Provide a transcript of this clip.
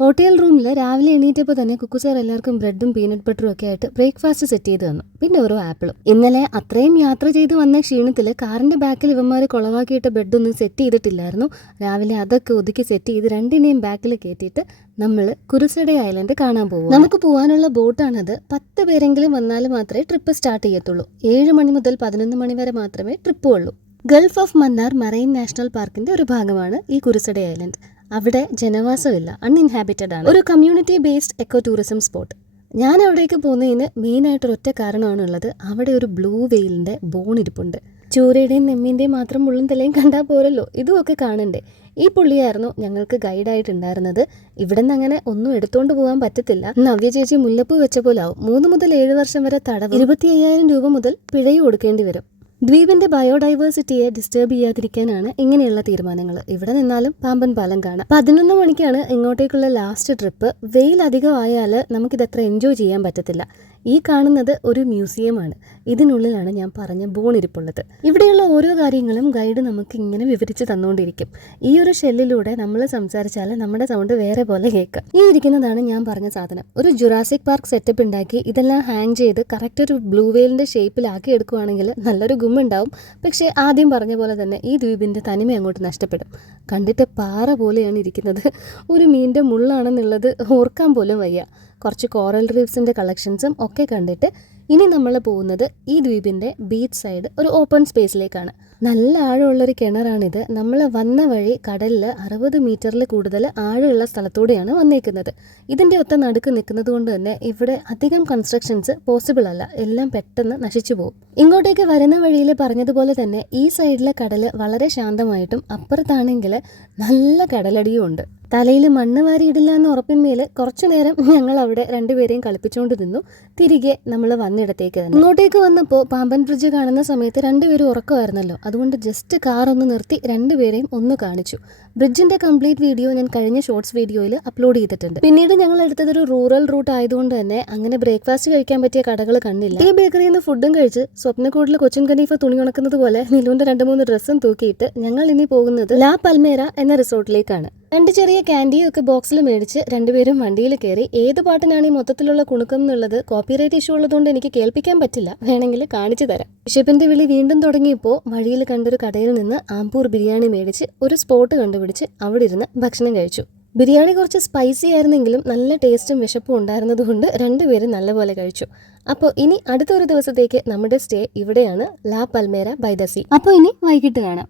Hotel റൂമിൽ രാവിലെ എണീറ്റപ്പോൾ തന്നെ കുക്കു സാർ എല്ലാവർക്കും ബ്രെഡും പീനട്ട് ബട്ടറും ഒക്കെ ആയിട്ട് ബ്രേക്ക്ഫാസ്റ്റ് സെറ്റ് ചെയ്ത് തന്നു. പിന്നെ ഓരോ ആപ്പിളും. ഇന്നലെ അത്രയും യാത്ര ചെയ്ത് വന്ന ക്ഷീണത്തിൽ കാറിന്റെ ബാക്കിൽ ഇവന്മാർ കുളവാക്കിയിട്ട് ബെഡൊന്നും സെറ്റ് ചെയ്തിട്ടില്ലായിരുന്നു. രാവിലെ അതൊക്കെ ഒതുക്കി സെറ്റ് ചെയ്ത് രണ്ടിനെയും ബാക്കിൽ കയറ്റിയിട്ട് നമ്മൾ കുരുസഡ ഐലൻഡ് കാണാൻ പോകും. നമുക്ക് പോകാനുള്ള ബോട്ടാണത്. 10 പേരെങ്കിലും വന്നാൽ മാത്രമേ ട്രിപ്പ് സ്റ്റാർട്ട് ചെയ്യത്തുള്ളൂ. 7 മണി മുതൽ 11 മണി വരെ മാത്രമേ ട്രിപ്പ് ഉള്ളൂ. Gulf of Mannar marine national പാർക്കിന്റെ ഒരു ഭാഗമാണ് ഈ കുരുസഡ ഐലൻഡ്. അവിടെ ജനവാസമില്ല, അൺഇൻഹാബിറ്റഡ് ആണ്. ഒരു community based eco tourism spot. ഞാൻ അവിടേക്ക് പോകുന്നതിന് മെയിനായിട്ടൊരൊറ്റ കാരണമാണുള്ളത്. അവിടെ ഒരു ബ്ലൂ വെയിലിൻ്റെ ബോൺ ഇരിപ്പുണ്ട്. ചൂരയുടെയും നെമ്മിൻ്റെയും മാത്രം മുള്ളും തലയും കണ്ടാൽ പോരല്ലോ, ഇതുമൊക്കെ കാണണ്ടേ. ഈ പുള്ളിയായിരുന്നു ഞങ്ങൾക്ക് ഗൈഡായിട്ടുണ്ടായിരുന്നത്. ഇവിടെ നിന്ന് അങ്ങനെ ഒന്നും എടുത്തുകൊണ്ട് പോകാൻ പറ്റത്തില്ല. നവ്യ ചേച്ചി മുല്ലപ്പൂ വെച്ച പോലാവും. 3 മുതൽ 7 വർഷം വരെ തടവ്, 25,000 രൂപ മുതൽ പിഴയും കൊടുക്കേണ്ടി വരും. ദ്വീപിന്റെ ബയോഡൈവേഴ്സിറ്റിയെ ഡിസ്റ്റർബ് ചെയ്യാതിരിക്കാനാണ് ഇങ്ങനെയുള്ള തീരുമാനങ്ങൾ. ഇവിടെ നിന്നാലും പാമ്പൻ പാലം കാണാം. 11 മണിക്കാണ് ഇങ്ങോട്ടേക്കുള്ള ലാസ്റ്റ് ട്രിപ്പ്. വെയിൽ അധികമായാൽ നമുക്കിതത്ര എൻജോയ് ചെയ്യാൻ പറ്റത്തില്ല. ഈ കാണുന്നത് ഒരു മ്യൂസിയമാണ്. ഇതിനുള്ളിലാണ് ഞാൻ പറഞ്ഞ ബോൺ ഇരിപ്പുള്ളത്. ഇവിടെയുള്ള ഓരോ കാര്യങ്ങളും ഗൈഡ് നമുക്ക് ഇങ്ങനെ വിവരിച്ച് തന്നുകൊണ്ടിരിക്കും. ഈ ഒരു ഷെല്ലിലൂടെ നമ്മൾ സംസാരിച്ചാൽ നമ്മുടെ സൗണ്ട് വേറെ പോലെ കേൾക്കാം. ഈ ഇരിക്കുന്നതാണ് ഞാൻ പറഞ്ഞ സാധനം. ഒരു ജുറാസിക് പാർക്ക് സെറ്റപ്പ് ഉണ്ടാക്കി ഇതെല്ലാം ഹാങ് ചെയ്ത് കറക്റ്റ് ഒരു ബ്ലൂ വെയിലിന്റെ ഷേപ്പിലാക്കി എടുക്കുകയാണെങ്കിൽ നല്ലൊരു ഗുമ്മുണ്ടാവും. പക്ഷേ ആദ്യം പറഞ്ഞ പോലെ തന്നെ ഈ ദ്വീപിന്റെ തനിമ അങ്ങോട്ട് നഷ്ടപ്പെടും. കണ്ടിട്ട് പാറ പോലെയാണ് ഇരിക്കുന്നത്. ഒരു മീനിന്റെ മുള്ളാണെന്നുള്ളത് ഓർക്കാൻ പോലും വയ്യ. കുറച്ച് കോറൽ റീഫ്സിൻ്റെ കളക്ഷൻസും ഒക്കെ കണ്ടിട്ട് ഇനി നമ്മൾ പോകുന്നത് ഈ ദ്വീപിൻ്റെ ബീച്ച് സൈഡ് ഒരു ഓപ്പൺ സ്പേസിലേക്കാണ്. നല്ല ആഴമുള്ളൊരു കിണറാണിത്. നമ്മൾ വന്ന വഴി കടലിൽ 60 മീറ്ററിൽ കൂടുതൽ ആഴമുള്ള സ്ഥലത്തൂടെയാണ് വന്നേക്കുന്നത്. ഇതിൻ്റെ ഒത്ത നടുക്ക് നിൽക്കുന്നത് കൊണ്ട് തന്നെ ഇവിടെ അധികം കൺസ്ട്രക്ഷൻസ് പോസിബിൾ അല്ല. എല്ലാം പെട്ടെന്ന് നശിച്ചു പോകും. ഇങ്ങോട്ടേക്ക് വരുന്ന വഴിയിൽ പറഞ്ഞതുപോലെ തന്നെ ഈ സൈഡിലെ കടൽ വളരെ ശാന്തമായിട്ടും അപ്പുറത്താണെങ്കിൽ നല്ല കടലടിയും ഉണ്ട്. തലയിൽ മണ്ണ് വാരിയിടില്ല എന്ന് ഉറപ്പിന്മേൽ കുറച്ചു നേരം ഞങ്ങൾ അവിടെ രണ്ടുപേരെയും കളിപ്പിച്ചുകൊണ്ട് നിന്നു. തിരികെ നമ്മൾ വന്നിടത്തേക്ക് തന്നെ. ഇങ്ങോട്ടേക്ക് വന്നപ്പോൾ പാമ്പൻ ബ്രിഡ്ജ് കാണുന്ന സമയത്ത് രണ്ടുപേരും ഉറക്കമായിരുന്നല്ലോ. അതുകൊണ്ട് ജസ്റ്റ് കാർ ഒന്ന് നിർത്തി രണ്ടുപേരെയും ഒന്ന് കാണിച്ചു. ബ്രിഡ്ജിന്റെ കംപ്ലീറ്റ് വീഡിയോ ഞാൻ കഴിഞ്ഞ ഷോർട്സ് വീഡിയോയിൽ അപ്ലോഡ് ചെയ്തിട്ടുണ്ട്. പിന്നീട് ഞങ്ങൾ എടുത്തതൊരു റൂറൽ റൂട്ട് ആയതുകൊണ്ട് തന്നെ അങ്ങനെ ബ്രേക്ക്ഫാസ്റ്റ് കഴിക്കാൻ പറ്റിയ കടകൾ കണ്ടില്ല. ഈ ബേക്കറിയിൽ നിന്ന് ഫുഡും കഴിച്ച് സ്വപ്നക്കൂടിൽ കൊച്ചിൻ ഖനീഫ തുണി ഉണക്കുന്നത് പോലെ നിലുവിന്റെ 2-3 ഡ്രസ്സും തൂക്കിയിട്ട് ഞങ്ങൾ ഇനി പോകുന്നത് ലാ പൽമേര എന്ന റിസോർട്ടിലേക്കാണ്. 2 ചെറിയ ക്യാൻഡിയും ഒക്കെ ബോക്സിൽ മേടിച്ച് രണ്ടുപേരും വണ്ടിയിൽ കയറി. ഏത് പാട്ടിനാണ് ഈ മൊത്തത്തിലുള്ള കുണുക്കം എന്നുള്ളത് കോപ്പിറൈറ്റ് ഇഷ്യൂ ഉള്ളതുകൊണ്ട് എനിക്ക് കേൾപ്പിക്കാൻ പറ്റില്ല. വേണമെങ്കിൽ കാണിച്ചു തരാം. വിശപ്പിന്റെ വിളി വീണ്ടും തുടങ്ങിയപ്പോൾ വഴിയിൽ കണ്ടൊരു കടയിൽ നിന്ന് ആംപൂർ ബിരിയാണി മേടിച്ച് ഒരു സ്പോട്ട് കണ്ടുപിടിച്ച് അവിടെ ഇരുന്ന് ഭക്ഷണം കഴിച്ചു. ബിരിയാണി കുറച്ച് സ്പൈസി ആയിരുന്നെങ്കിലും നല്ല ടേസ്റ്റും വിശപ്പും ഉണ്ടായിരുന്നതുകൊണ്ട് രണ്ടുപേരും നല്ലപോലെ കഴിച്ചു. അപ്പോൾ ഇനി അടുത്തൊരു ദിവസത്തേക്ക് നമ്മുടെ സ്റ്റേ ഇവിടെയാണ്, ലാ പൽമേര ബൈ ദ സീ. അപ്പോൾ ഇനി വൈകിട്ട് കാണാം.